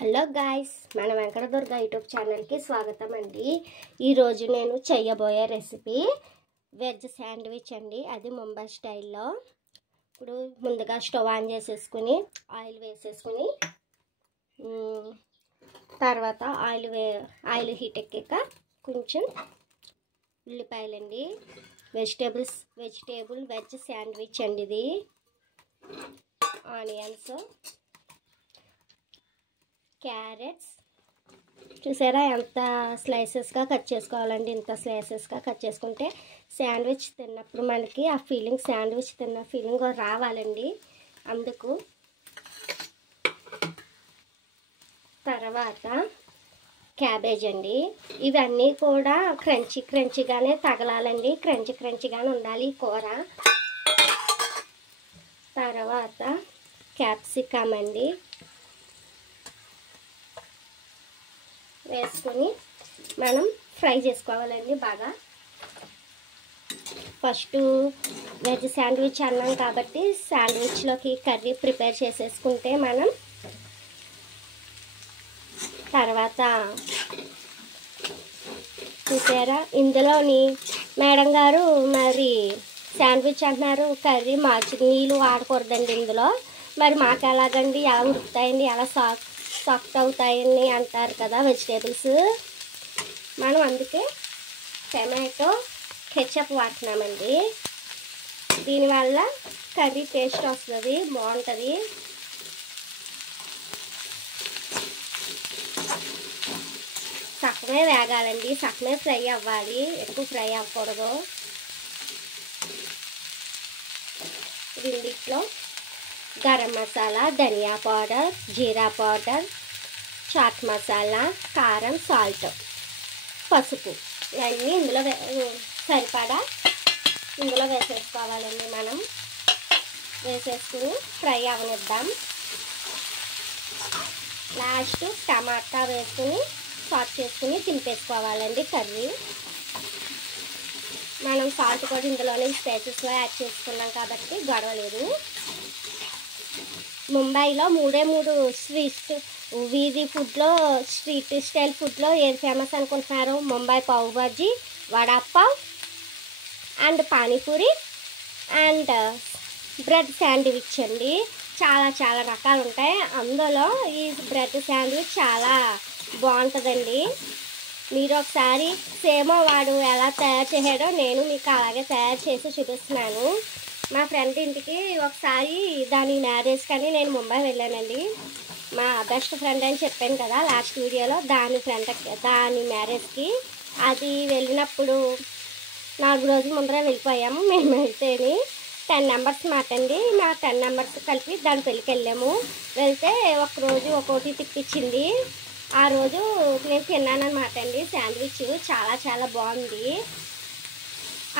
Hello guys, మన Venkatadurga YouTube ఛానల్కి స్వాగతం అండి. ఈరోజు నేను చేయబోయే రెసిపీ వెజ్ శాండ్విచ్ అండి. అది ముంబై స్టైల్లో. ఇప్పుడు ముందుగా స్టవ్ ఆన్ చేసేసుకుని ఆయిల్ వేసేసుకుని తర్వాత ఆయిల్ హీట్ ఎక్కాక కొంచెం ఉల్లిపాయలండి. వెజిటేబుల్ వెజ్ శాండ్విచ్ అండి ఇది. ఆనియన్స్, క్యారెట్స్ చూసారా ఎంత స్లైసెస్గా కట్ చేసుకోవాలండి. ఇంత స్లైసెస్గా కట్ చేసుకుంటే శాండ్విచ్ తిన్నప్పుడు మనకి ఆ ఫీలింగ్, శాండ్విచ్ తిన్న ఫీలింగ్ రావాలండి. అందుకు తర్వాత క్యాబేజ్ అండి. ఇవన్నీ కూడా క్రంచీగానే తగలాలండి. క్రంచీగానే ఉండాలి ఈ కూర. తర్వాత క్యాప్సికమ్ అండి వేసుకొని మనం ఫ్రై చేసుకోవాలండి బాగా. ఫస్ట్ వెజ్ శాండ్విచ్ అన్నాం కాబట్టి శాండ్విచ్లోకి కర్రీ ప్రిపేర్ చేసేసుకుంటే మనం తర్వాత చూసారా ఇందులోని మేడం గారు మరి శాండ్విచ్ అంటున్నారు, కర్రీ మార్చి నీళ్ళు వాడకూడదండి ఇందులో. మరి మాకు ఎలాగండి, ఎలా ఉడుకుతాయండి, ఎలా సాఫ్ట్ అవుతాయని అంటారు కదా వెజిటేబుల్స్. మనం అందుకే టమాటో కెచప్ వాడుతున్నామండి. దీనివల్ల కర్రీ టేస్ట్ వస్తుంది, బాగుంటుంది. సగమే వేగాలండి, సగమే ఫ్రై అవ్వాలి, ఎక్కువ ఫ్రై అవ్వకూడదు. దీంట్లో గరం మసాలా, ధనియా పౌడర్, జీరా పౌడర్, చాట్ మసాలా, కారం, సాల్ట్, పసుపు ఇవన్నీ ఇందులో సరిపడా ఇందులో వేసేసుకోవాలండి. మనం వేసేసుకుని ఫ్రై అవనిద్దాం. లాస్ట్ టమాటా వేసుకుని సాల్ట్ చేసుకుని తింపేసుకోవాలండి కర్రీ. మనం సాల్ట్ కూడా ఇందులోనే స్పైసెస్లో యాడ్ చేసుకున్నాం కాబట్టి గొడవలేదు. ముంబైలో మూడు వీధి ఫుడ్లో, స్ట్రీట్ స్టైల్ ఫుడ్లో ఏది ఫేమస్ అనుకుంటున్నారు? Mumbai pav bhaji, vada pav and panipuri and bread sandwich అండి. చాలా రకాలు ఉంటాయి. అందులో ఈ బ్రెడ్ శాండ్విచ్ చాలా బాగుంటుందండి. మీరు ఒకసారి సేమో వాడు ఎలా తయారు చేసాడో నేను మీకు అలాగే తయారు చేసి చూపిస్తున్నాను. మా ఫ్రెండ్ ఇంటికి ఒకసారి దాని మ్యారేజ్ కానీ నేను ముంబై వెళ్ళానండి. మా బెస్ట్ ఫ్రెండ్ అని చెప్పాను కదా లాస్ట్ వీడియోలో, దాని మ్యారేజ్కి. అది వెళ్ళినప్పుడు 4 రోజుల ముందరే వెళ్ళిపోయాము. మేము వెళ్తేని 10 మెంబర్స్ మాట అండి. మా 10 మెంబర్స్ కలిపి దాని పెళ్ళికి వెళ్ళాము. వెళ్తే ఒకరోజు ఒక్కోటి తిప్పించింది. ఆ రోజు నేను తిన్నానమాట అండి శాండ్విచ్. చాలా బాగుంది.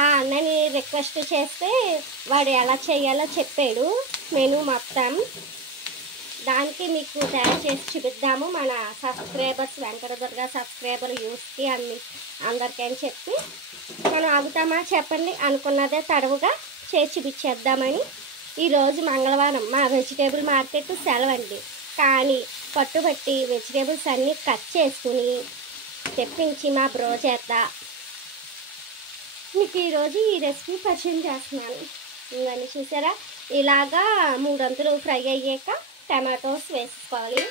ఆ అన్నని రిక్వెస్ట్ చేస్తే వాడు ఎలా చేయాలో చెప్పాడు మెనూ మొత్తం. దానికి మీకు తయారు చేసి చూపిద్దాము మన సబ్స్క్రైబర్స్, వెంకటదుర్గ సబ్స్క్రైబర్ యూస్కి అందరికీ అని చెప్పి మనం ఆగుతామా చెప్పండి. అనుకున్నదే తడవుగా చేసి చూపించేద్దామని. ఈరోజు మంగళవారం మా వెజిటేబుల్ మార్కెట్ సెలవండి. కానీ పట్టుబట్టి వెజిటేబుల్స్ అన్నీ కట్ చేసుకుని తెప్పించి మా బ్రో చేత మీకు ఈరోజు ఈ రెసిపీ పరిచయం చేస్తున్నాను. ఇవన్నీ చూసారా, ఇలాగా 3 అంతులు ఫ్రై అయ్యాక టమాటోస్ వేసుకోవాలి.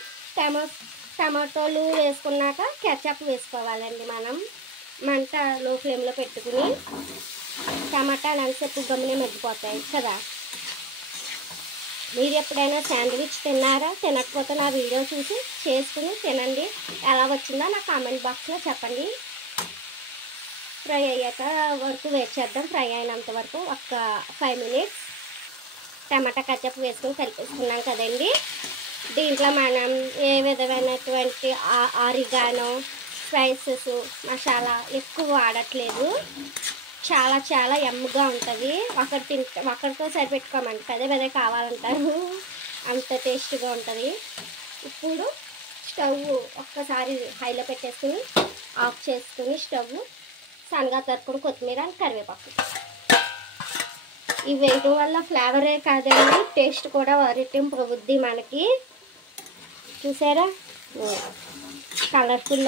టమాటోలు వేసుకున్నాక కెచప్ వేసుకోవాలండి. మనం మంట లో ఫ్లేమ్లో పెట్టుకుని టమాటాలు అంతసేపు గమ్మునే మగ్గిపోతాయి కదా. మీరు ఎప్పుడైనా శాండ్విచ్ తిన్నారా? తినకపోతే నా వీడియో చూసి చేసుకుని తినండి. ఎలా వచ్చిందో నా కామెంట్ బాక్స్లో చెప్పండి. ఫ్రై అయ్యాక వరకు వెయిట్ చేద్దాం. ఫ్రై అయినంత వరకు ఒక 5 మినిట్స్ టమాటా కచప్ వేసుకుని కలిపేసుకున్నాం కదండి. దీంట్లో మనం ఏ విధమైనటువంటి ఆరిగానో, స్పైసెస్, మసాలా ఎక్కువ వాడట్లేదు. చాలా ఎమ్ముగా ఉంటుంది. ఒకరితో సరిపెట్టుకోమండి, పదే కావాలంటారు. అంత టేస్ట్గా ఉంటుంది. ఇప్పుడు స్టవ్ ఒక్కసారి హైలో పెట్టేసుకుని ఆఫ్ చేసుకుని స్టవ్ సన్నగా తరుపుకుని కొత్తిమీర అండ్ కరివేపాకు ఇవి వేయడం వల్ల ఫ్లేవరే కాదండి టేస్ట్ కూడా రెట్టింపు అవుద్ది మనకి. చూసారా కలర్ఫుల్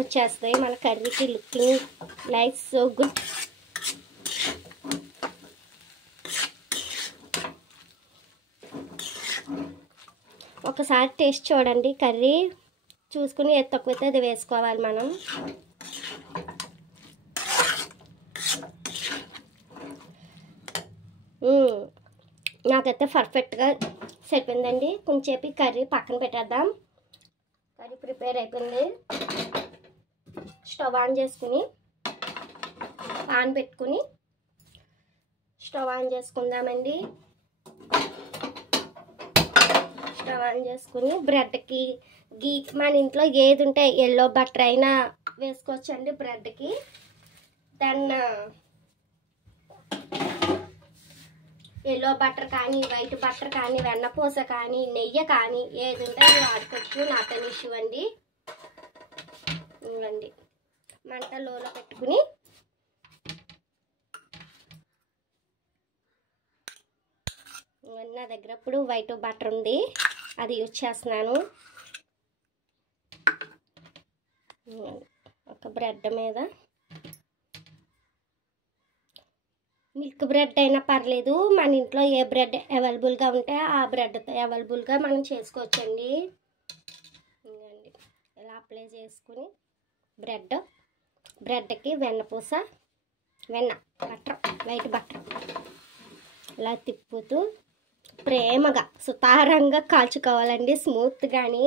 వచ్చేస్తాయి మన కర్రీకి. Looking like so good. ఒకసారి టేస్ట్ చూడండి. కర్రీ చూసుకుని ఏది తక్కువైతే అది వేసుకోవాలి మనం. నాకైతే పర్ఫెక్ట్గా సరిపోయిందండి. కొంచెంసేపు కర్రీ పక్కన పెట్టేద్దాం. కర్రీ ప్రిపేర్ అయిపోయింది. స్టవ్ ఆన్ చేసుకుని పాన్ పెట్టుకుని స్టవ్ ఆన్ చేసుకుందామండి. స్టవ్ ఆన్ చేసుకుని బ్రెడ్కి గీ మన ఇంట్లో ఏది ఉంటే ఎల్లో బటర్ అయినా వేసుకోవచ్చండి బ్రెడ్కి. దెన్ ఎల్లో బటర్ కానీ, వైట్ బటర్ కానీ, వెన్నపూస కానీ, నెయ్యి కానీ ఏది ఉంటే అది వాడుకోవచ్చు. నాట్ అన్ ఇష్యూ అండి. ఇవ్వండి మంట లోలో పెట్టుకుని నా దగ్గర ఇప్పుడు వైట్ బటర్ ఉంది, అది యూజ్ చేస్తున్నాను. ఒక బ్రెడ్ మీద మిల్క్ బ్రెడ్ అయినా పర్లేదు, మన ఇంట్లో ఏ బ్రెడ్ అవైలబుల్గా ఉంటే ఆ బ్రెడ్తో అవైలబుల్గా మనం చేసుకోవచ్చండి. ఇదండి ఇలా అప్లై చేసుకుని బ్రెడ్కి వెన్నపూస, బటర్, వైట్ బటర్ ఇలా తిప్పుతూ ప్రేమగా సుతారంగా కాల్చుకోవాలండి. స్మూత్ కానీ